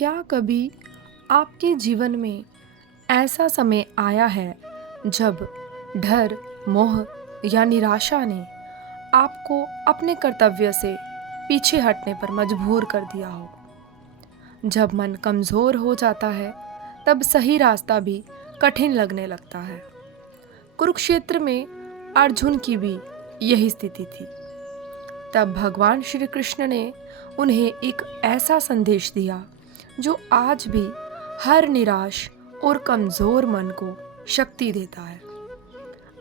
क्या कभी आपके जीवन में ऐसा समय आया है जब डर, मोह या निराशा ने आपको अपने कर्तव्य से पीछे हटने पर मजबूर कर दिया हो? जब मन कमज़ोर हो जाता है, तब सही रास्ता भी कठिन लगने लगता है। कुरुक्षेत्र में अर्जुन की भी यही स्थिति थी। तब भगवान श्री कृष्ण ने उन्हें एक ऐसा संदेश दिया जो आज भी हर निराश और कमज़ोर मन को शक्ति देता है।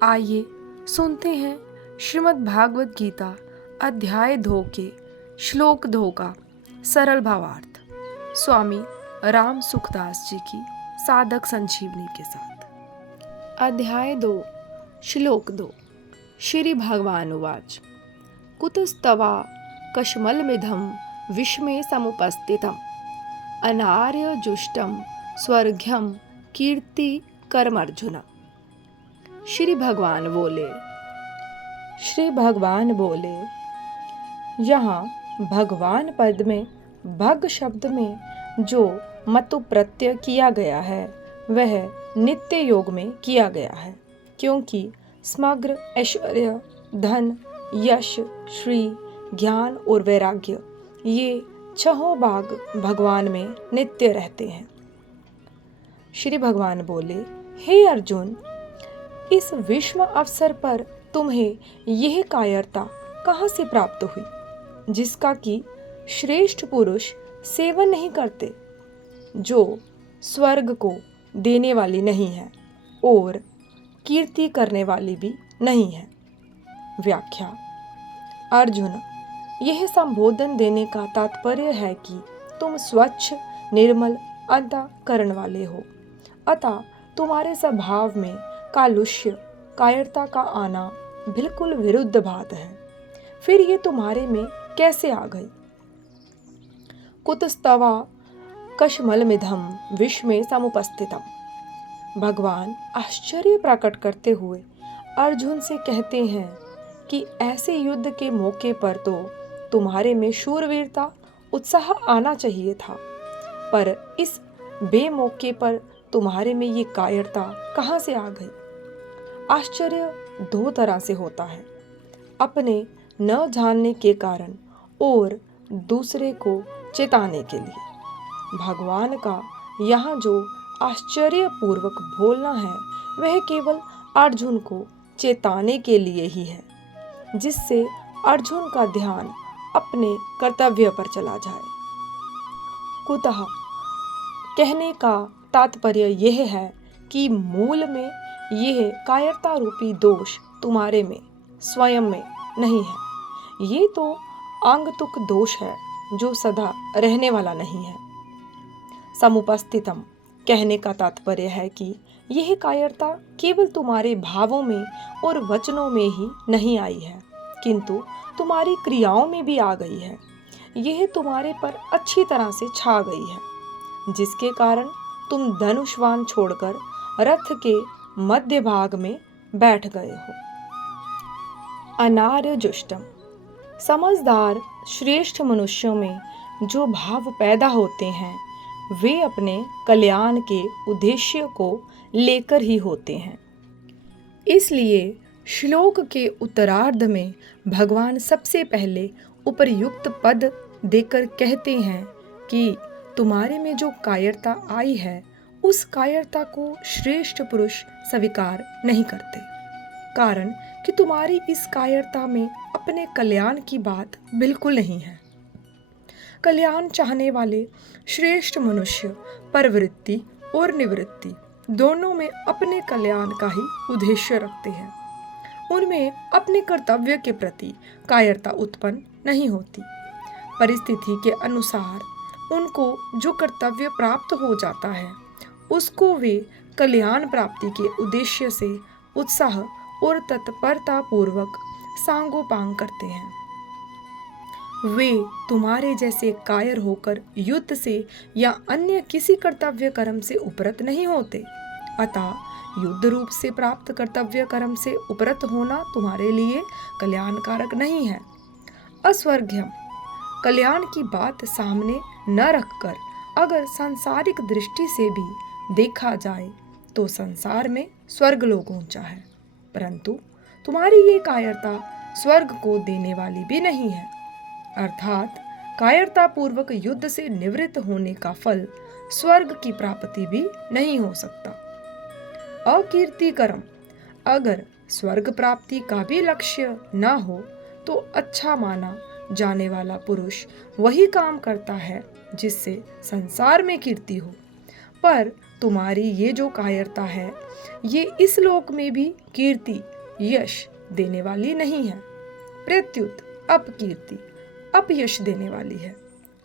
आइए सुनते हैं श्रीमद् भागवत गीता अध्याय 2 के श्लोक 2 का सरल भावार्थ स्वामी राम सुखदास जी की साधक संजीवनी के साथ। अध्याय 2 श्लोक 2। श्री भगवान उवाच कुतस्तवा कश्मलमिधं विष्मे समुपस्थितम् अनार्यजुष्टं स्वर्घ्यं कीर्ति कर्मर्जुन। श्री भगवान बोले, यहाँ भगवान पद में भग शब्द में जो मतु प्रत्यय किया गया है वह नित्य योग में किया गया है, क्योंकि समग्र ऐश्वर्य, धन, यश, श्री, ज्ञान और वैराग्य ये छहों भाग भगवान में नित्य रहते हैं। श्री भगवान बोले, हे अर्जुन, इस विषम अवसर पर तुम्हें यह कायरता कहाँ से प्राप्त हुई, जिसका कि श्रेष्ठ पुरुष सेवन नहीं करते, जो स्वर्ग को देने वाली नहीं है और कीर्ति करने वाली भी नहीं है। व्याख्या। अर्जुन, यह संबोधन देने का तात्पर्य है कि तुम स्वच्छ, निर्मल अंतःकरण वाले हो, अतः तुम्हारे स्वभाव में कालुष्य, कायरता का आना बिल्कुल विरुद्ध बात है। फिर ये तुम्हारे में कैसे आ गई? कुतस्तवा कश्मलमिधं विष्मे समुपस्थितम्। भगवान आश्चर्य प्रकट करते हुए अर्जुन से कहते हैं कि ऐसे युद्ध के मौके पर तो तुम्हारे में शूरवीरता, उत्साह आना चाहिए था, पर इस बेमौके पर तुम्हारे में ये कायरता कहाँ से आ गई? आश्चर्य दो तरह से होता है, अपने न जानने के कारण और दूसरे को चेताने के लिए। भगवान का यहाँ जो आश्चर्यपूर्वक बोलना है वह केवल अर्जुन को चेताने के लिए ही है, जिससे अर्जुन का ध्यान अपने कर्तव्य पर चला जाए। कुतः कहने का तात्पर्य यह है कि मूल में यह कायरता रूपी दोष तुम्हारे में स्वयं में नहीं है। ये तो आंगतुक दोष है जो सदा रहने वाला नहीं है। समुपस्थितम कहने का तात्पर्य है कि यह कायरता केवल तुम्हारे भावों में और वचनों में ही नहीं आई है, किंतु तुम्हारी क्रियाओं में भी आ गई है। यह तुम्हारे पर अच्छी तरह से छा गई है, जिसके कारण तुम धनुष्वान छोड़कर रथ के मध्य भाग में बैठ गए हो। अनार्यजुष्टम। समझदार श्रेष्ठ मनुष्यों में जो भाव पैदा होते हैं वे अपने कल्याण के उद्देश्य को लेकर ही होते हैं। इसलिए श्लोक के उत्तरार्ध में भगवान सबसे पहले उपर्युक्त पद देकर कहते हैं कि तुम्हारे में जो कायरता आई है उस कायरता को श्रेष्ठ पुरुष स्वीकार नहीं करते, कारण कि तुम्हारी इस कायरता में अपने कल्याण की बात बिल्कुल नहीं है। कल्याण चाहने वाले श्रेष्ठ मनुष्य प्रवृत्ति और निवृत्ति दोनों में अपने कल्याण का ही उद्देश्य रखते हैं। उनमें अपने कर्तव्य के प्रति कायरता उत्पन्न नहीं होती। परिस्थिति के अनुसार उनको जो कर्तव्य प्राप्त हो जाता है उसको वे कल्याण प्राप्ति के उद्देश्य से उत्साह और तत्परता पूर्वक सांगोपांग करते हैं। वे तुम्हारे जैसे कायर होकर युद्ध से या अन्य किसी कर्तव्य कर्म से उपरत नहीं होते, अतः युद्ध रूप से प्राप्त कर्तव्य कर्म से उपरत होना तुम्हारे लिए कल्याणकारक नहीं है। अस्वर्ग्यम। कल्याण की बात सामने न रखकर अगर सांसारिक दृष्टि से भी देखा जाए तो संसार में स्वर्गलोक ऊंचा है, परंतु तुम्हारी ये कायरता स्वर्ग को देने वाली भी नहीं है। अर्थात कायरता पूर्वक युद्ध से निवृत्त होने का फल स्वर्ग की प्राप्ति भी नहीं हो सकता। अकीर्तिकरम, अगर स्वर्ग प्राप्ति का भी लक्ष्य न हो तो अच्छा माना जाने वाला पुरुष वही काम करता है जिससे संसार में कीर्ति हो। पर तुम्हारी ये जो कायरता है ये इस लोक में भी कीर्ति यश देने वाली नहीं है, प्रत्युत अपकीर्ति अपयश देने वाली है।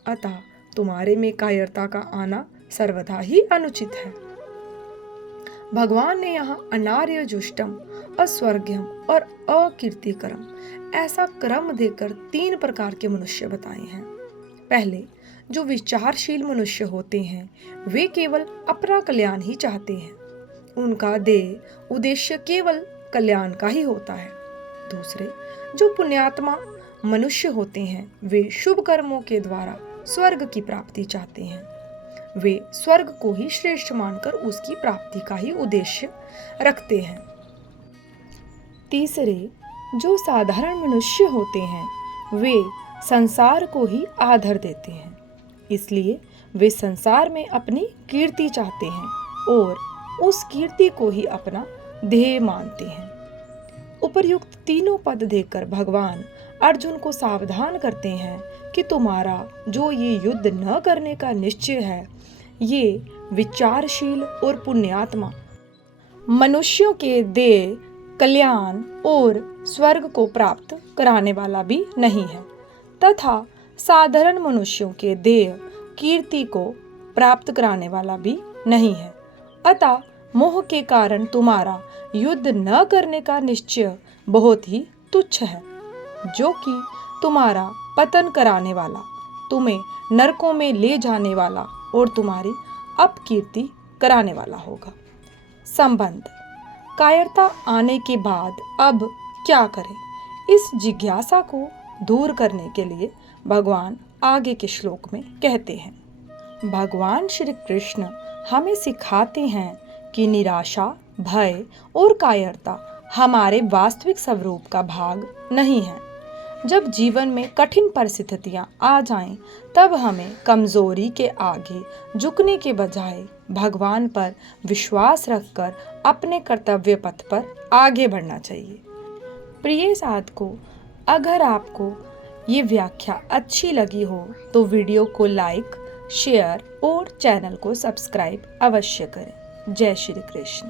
अतः तुम्हारे में कायरता का आना सर्वथा ही अनुचित है। भगवान ने यहाँ अनार्य जुष्टम, अस्वर्ग्यम और अकीर्तिकरम ऐसा क्रम देकर 3 प्रकार के मनुष्य बताए हैं। पहले जो विचारशील मनुष्य होते हैं वे केवल अपना कल्याण ही चाहते हैं, उनका ध्येय उद्देश्य केवल कल्याण का ही होता है। दूसरे जो पुण्यात्मा मनुष्य होते हैं वे शुभ कर्मों के द्वारा स्वर्ग की प्राप्ति चाहते हैं, वे स्वर्ग को ही श्रेष्ठ मानकर उसकी प्राप्ति का ही उद्देश्य रखते हैं। तीसरे जो साधारण मनुष्य होते हैं वे संसार को ही आदर देते हैं, इसलिए वे संसार में अपनी कीर्ति चाहते हैं और उस कीर्ति को ही अपना ध्येय मानते हैं। उपर्युक्त तीनों पद देकर भगवान अर्जुन को सावधान करते हैं कि तुम्हारा जो ये युद्ध न करने का निश्चय है ये विचारशील और पुण्यात्मा मनुष्यों के ध्येय कल्याण और स्वर्ग को प्राप्त कराने वाला भी नहीं है, तथा साधारण मनुष्यों के ध्येय कीर्ति को प्राप्त कराने वाला भी नहीं है। अतः मोह के कारण तुम्हारा युद्ध न करने का निश्चय बहुत ही तुच्छ है, जो कि तुम्हारा पतन कराने वाला, तुम्हें नरकों में ले जाने वाला और तुम्हारी अपकीर्ति कराने वाला होगा। संबंध, कायरता आने के बाद अब क्या करें, इस जिज्ञासा को दूर करने के लिए भगवान आगे के श्लोक में कहते हैं। भगवान श्री कृष्ण हमें सिखाते हैं कि निराशा, भय और कायरता हमारे वास्तविक स्वरूप का भाग नहीं है। जब जीवन में कठिन परिस्थितियां आ जाएं, तब हमें कमजोरी के आगे झुकने के बजाय भगवान पर विश्वास रखकर अपने कर्तव्य पथ पर आगे बढ़ना चाहिए। प्रिय साधकों, अगर आपको ये व्याख्या अच्छी लगी हो तो वीडियो को लाइक, शेयर और चैनल को सब्सक्राइब अवश्य करें। जय श्री कृष्ण।